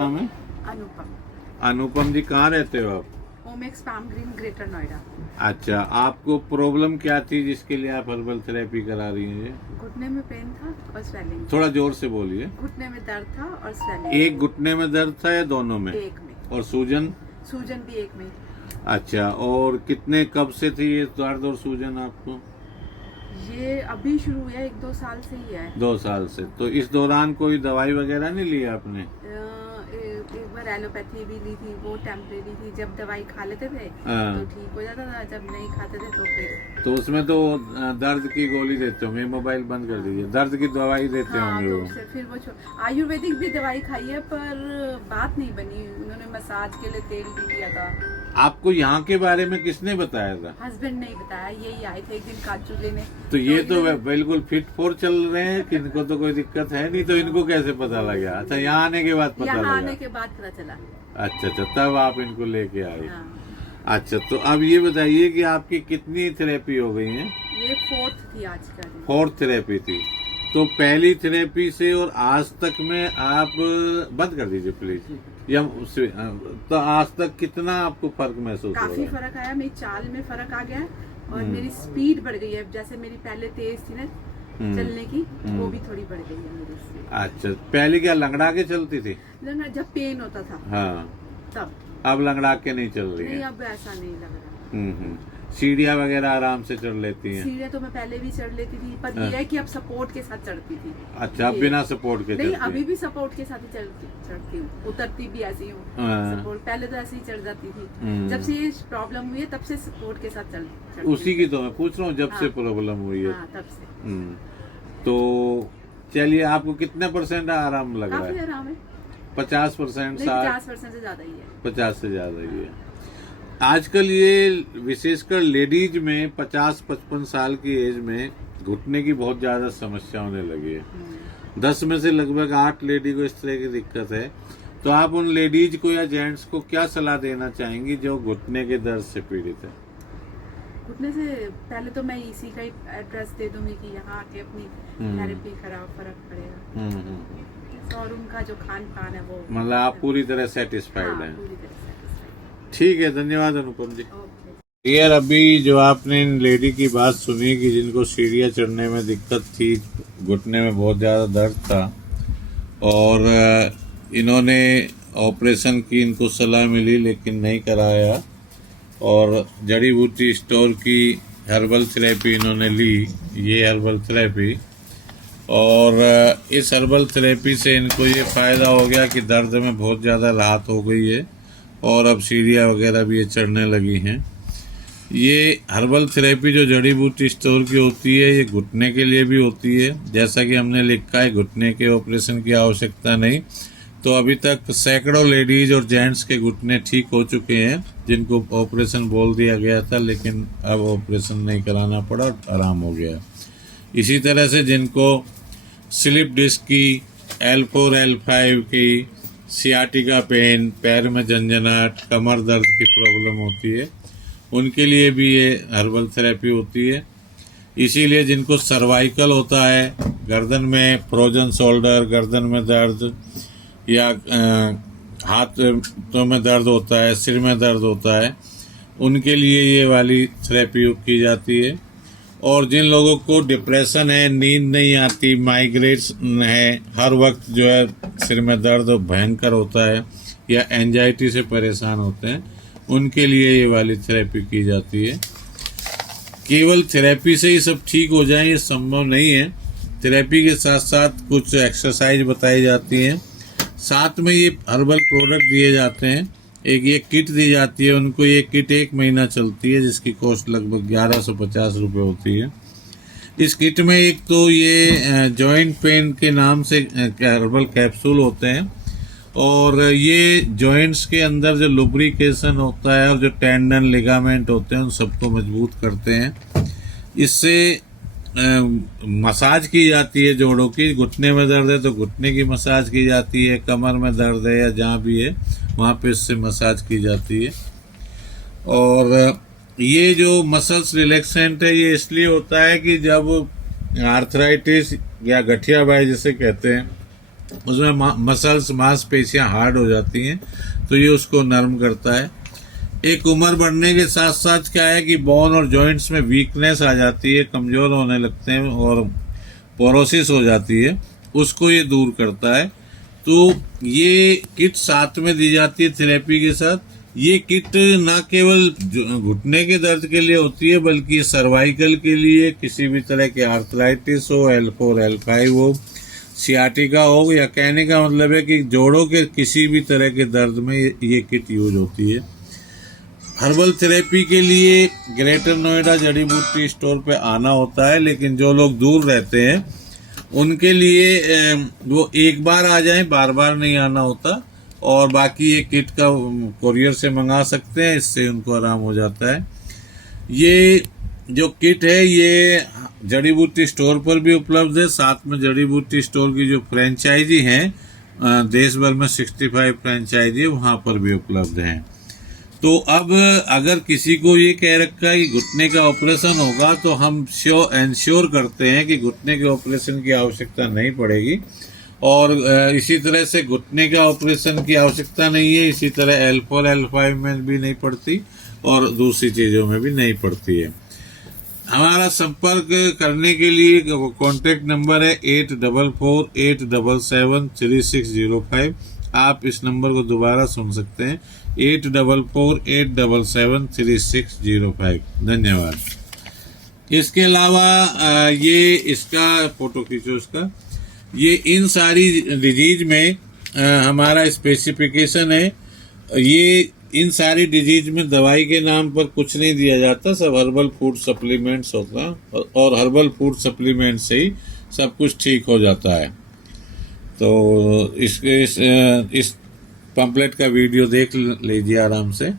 नाम है? अनुपम। अनुपम जी, कहाँ रहते हो आप? Omaxe palm green, greater Noida. अच्छा, आपको प्रॉब्लम क्या थी जिसके लिए आप हर्बल थेरेपी करा रही हैं ये? घुटने में पेन था और स्वेलिंग। थोड़ा जोर से बोलिए। घुटने में दर्द था और स्वेलिंग। एक घुटने में दर्द था या दोनों में? एक में। और सूजन? सूजन भी एक में। अच्छा, और कितने कब से थी ये दर्द और सूजन आपको? ये अभी शुरू हुआ है, 1-2 साल से ही है। 2 साल से। तो इस दौरान कोई दवाई वगैरह नहीं ली आपने? एक बार एलोपैथी भी ली थी, वो टेम्परेरी थी। जब दवाई खा लेते थे हाँ। तो ठीक हो जाता था, जब नहीं खाते थे तो फिर। तो उसमें तो दर्द की गोली देते होंगे। मोबाइल बंद कर दीजिए। दर्द की दवाई देते हाँ, होंगे तो वो। उससे फिर वो आयुर्वेदिक भी दवाई खाई है, पर बात नहीं बनी। उन्होंने मसाज के लिए तेल भी दिया था। आपको यहाँ के बारे में किसने बताया था? हस्बैंड ने ही बताया, यही आए थे एक दिन काजू लेने। तो ये तो बिल्कुल फिट फॉर चल रहे हैं कि इनको तो कोई दिक्कत है नहीं, तो इनको कैसे पता लगा? अच्छा, यहाँ आने के बाद पता यहाँ आने लगा। के बाद पता चला। अच्छा अच्छा, तब आप इनको लेके आए। हाँ। अच्छा, तो अब ये बताइए कि आपकी कितनी थेरेपी हो गई है? ये 4th थी आज का दिन। 4th थेरेपी थी। तो पहली थेरेपी से और आज तक में आप बंद कर दीजिए प्लीज, या तो आज तक कितना आपको फर्क महसूस हो काफी रहा है? फर्क आया, मेरी चाल में फर्क आ गया है और मेरी स्पीड बढ़ गई है। जैसे मेरी पहले तेज थी ना चलने की, वो भी थोड़ी बढ़ गई है मेरी स्पीड। अच्छा, पहले क्या लंगड़ा के चलती थी? जब पेन होता था हाँ, तब। अब लंगड़ा के नहीं चल रही नहीं, है? अब ऐसा नहीं लग रहा। सीढ़ियाँ वगैरह आराम से चढ़ लेती हैं? सीढ़ियाँ तो मैं पहले भी चढ़ लेती थी, पर ये है कि अब सपोर्ट के साथ चढ़ती थी। अच्छा, अब बिना सपोर्ट के नहीं, चलती अभी हैं? भी सपोर्ट के साथ ही चढ़ती हूँ, उतरती भी ऐसी हूँ। हाँ। सपोर्ट पहले तो ऐसे ही चढ़ जाती थी। जब से ये प्रॉब्लम हुई है तब से सपोर्ट के साथ चढ़ती उसी की तो मैं पूछ रहा हूँ, जब से प्रॉब्लम हुई है। हाँ, तब से। तो चलिए, आपको कितने % आराम लग रहा काफी है? आराम है। 50%? 50% से ज्यादा ही है। 50 से ज्यादा ही है। आजकल ये विशेषकर लेडीज में 50-55 साल की एज में घुटने की बहुत ज्यादा समस्या होने लगी है। 10 में से लगभग 8 लेडी को इस तरह की दिक्कत है। तो आप उन लेडीज को या जेंट्स को क्या सलाह देना चाहेंगी जो घुटने के दर्द से पीड़ित है? घुटने से पहले तो मैं इसी का ही एड्रेस दे दूंगी कि यहाँ आके अपनी थेरेपी कराओ, फर्क पड़ेगा। और उनका जो खान पान है वो, मतलब आप पूरी तरह सेटिस्फाइड हाँ, हैं? पूरी तरह से। ठीक है, धन्यवाद अनुपम जी। ओके। यार, अभी जो आपने इन लेडी की बात सुनी कि जिनको सीढ़ियाँ चढ़ने में दिक्कत थी, घुटने में बहुत ज़्यादा दर्द था, और इन्होंने ऑपरेशन की, इनको सलाह मिली लेकिन नहीं कराया, और जड़ी बूटी स्टोर की हर्बल थेरेपी इन्होंने ली, ये हर्बल थेरेपी। और इस हर्बल थेरेपी से इनको ये फ़ायदा हो गया कि दर्द में बहुत ज़्यादा राहत हो गई है, और अब सीढ़ियाँ वगैरह भी ये चढ़ने लगी हैं। ये हर्बल थेरेपी जो जड़ी बूटी स्टोर की होती है, ये घुटने के लिए भी होती है। जैसा कि हमने लिखा है, घुटने के ऑपरेशन की आवश्यकता नहीं। तो अभी तक सैकड़ों लेडीज और जेंट्स के घुटने ठीक हो चुके हैं जिनको ऑपरेशन बोल दिया गया था, लेकिन अब ऑपरेशन नहीं कराना पड़ा, आराम हो गया। इसी तरह से जिनको स्लिप डिस्क की, L4 L5 की, सियाटिका पेन, पैर में झंझनाहट, कमर दर्द की प्रॉब्लम होती है, उनके लिए भी ये हर्बल थेरेपी होती है। इसीलिए जिनको सर्वाइकल होता है, गर्दन में फ्रोजन शोल्डर, गर्दन में दर्द, या हाथों में दर्द होता है, सिर में दर्द होता है, उनके लिए ये वाली थेरेपी की जाती है। और जिन लोगों को डिप्रेशन है, नींद नहीं आती, माइग्रेन है, हर वक्त जो है सिर में दर्द भयंकर होता है, या एंजाइटी से परेशान होते हैं, उनके लिए ये वाली थेरेपी की जाती है। केवल थेरेपी से ही सब ठीक हो जाए ये संभव नहीं है। थेरेपी के साथ साथ कुछ एक्सरसाइज बताई जाती हैं, साथ में ये हर्बल प्रोडक्ट दिए जाते हैं। एक ये किट दी जाती है उनको, ये किट 1 महीना चलती है, जिसकी कॉस्ट लगभग 1150 रुपये होती है। इस किट में एक तो ये जॉइंट पेन के नाम से हर्बल कैप्सूल होते हैं, और ये जॉइंट्स के अंदर जो लुब्रिकेशन होता है और जो टेंडन लिगामेंट होते हैं उन सबको मजबूत करते हैं। इससे मसाज की जाती है जोड़ों की। घुटने में दर्द है तो घुटने की मसाज की जाती है, कमर में दर्द है या जहाँ भी है वहाँ पे इससे मसाज की जाती है। और ये जो मसल्स रिलैक्सेंट है, ये इसलिए होता है कि जब आर्थराइटिस या गठिया बाई जिसे कहते हैं, उसमें मसल्स मांसपेशियां हार्ड हो जाती हैं, तो ये उसको नरम करता है। एक उम्र बढ़ने के साथ साथ क्या है कि बोन और जॉइंट्स में वीकनेस आ जाती है, कमज़ोर होने लगते हैं और पोरोसिस हो जाती है, उसको ये दूर करता है। तो ये किट साथ में दी जाती है थेरेपी के साथ। ये किट ना केवल घुटने के दर्द के लिए होती है, बल्कि सर्वाइकल के लिए, किसी भी तरह के आर्थराइटिस हो, L4 L5 हो, सियाटिका हो, या कहने का मतलब है कि जोड़ों के किसी भी तरह के दर्द में ये किट यूज होती है। हर्बल थेरेपी के लिए ग्रेटर नोएडा जड़ी बूटी स्टोर पे आना होता है, लेकिन जो लोग दूर रहते हैं उनके लिए वो एक बार आ जाएं, बार बार नहीं आना होता। और बाकी ये किट का कोरियर से मंगा सकते हैं, इससे उनको आराम हो जाता है। ये जो किट है ये जड़ी बूटी स्टोर पर भी उपलब्ध है, साथ में जड़ी बूटी स्टोर की जो फ्रेंचाइजी हैं देश भर में 65 फ्रेंचाइजी वहाँ पर भी उपलब्ध हैं। तो अब अगर किसी को ये कह रखा है कि घुटने का ऑपरेशन होगा, तो हम इंश्योर करते हैं कि घुटने के ऑपरेशन की आवश्यकता नहीं पड़ेगी। और इसी तरह से घुटने का ऑपरेशन की आवश्यकता नहीं है, इसी तरह L4 L5 में भी नहीं पड़ती और दूसरी चीज़ों में भी नहीं पड़ती है। हमारा संपर्क करने के लिए कॉन्टेक्ट नंबर है 8448773605। आप इस नंबर को दोबारा सुन सकते हैं, 8448773605। धन्यवाद। इसके अलावा ये इसका फोटो खींचो इसका, ये इन सारी डिजीज में हमारा स्पेसिफिकेशन है। ये इन सारी डिजीज में दवाई के नाम पर कुछ नहीं दिया जाता, सब हर्बल फूड सप्लीमेंट्स होता है और हर्बल फूड सप्लीमेंट से ही सब कुछ ठीक हो जाता है। तो इस पंपलेट का वीडियो देख लीजिए आराम से।